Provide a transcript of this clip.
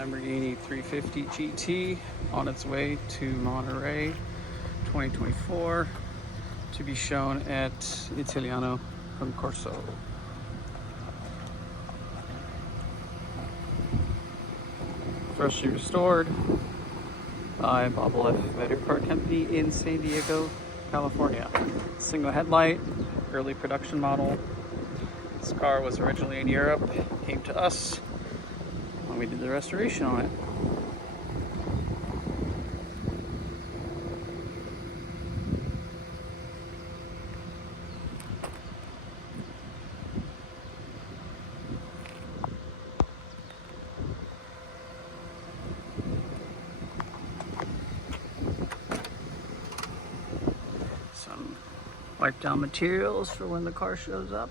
Lamborghini 350 GT on its way to Monterey 2024 to be shown at Italiano Concorso. Freshly restored by Bobileff Motorcar Company in San Diego, California. Single headlight, early production model. This car was originally in Europe, came to us when we did the restoration on it. Some wipe down materials for when the car shows up.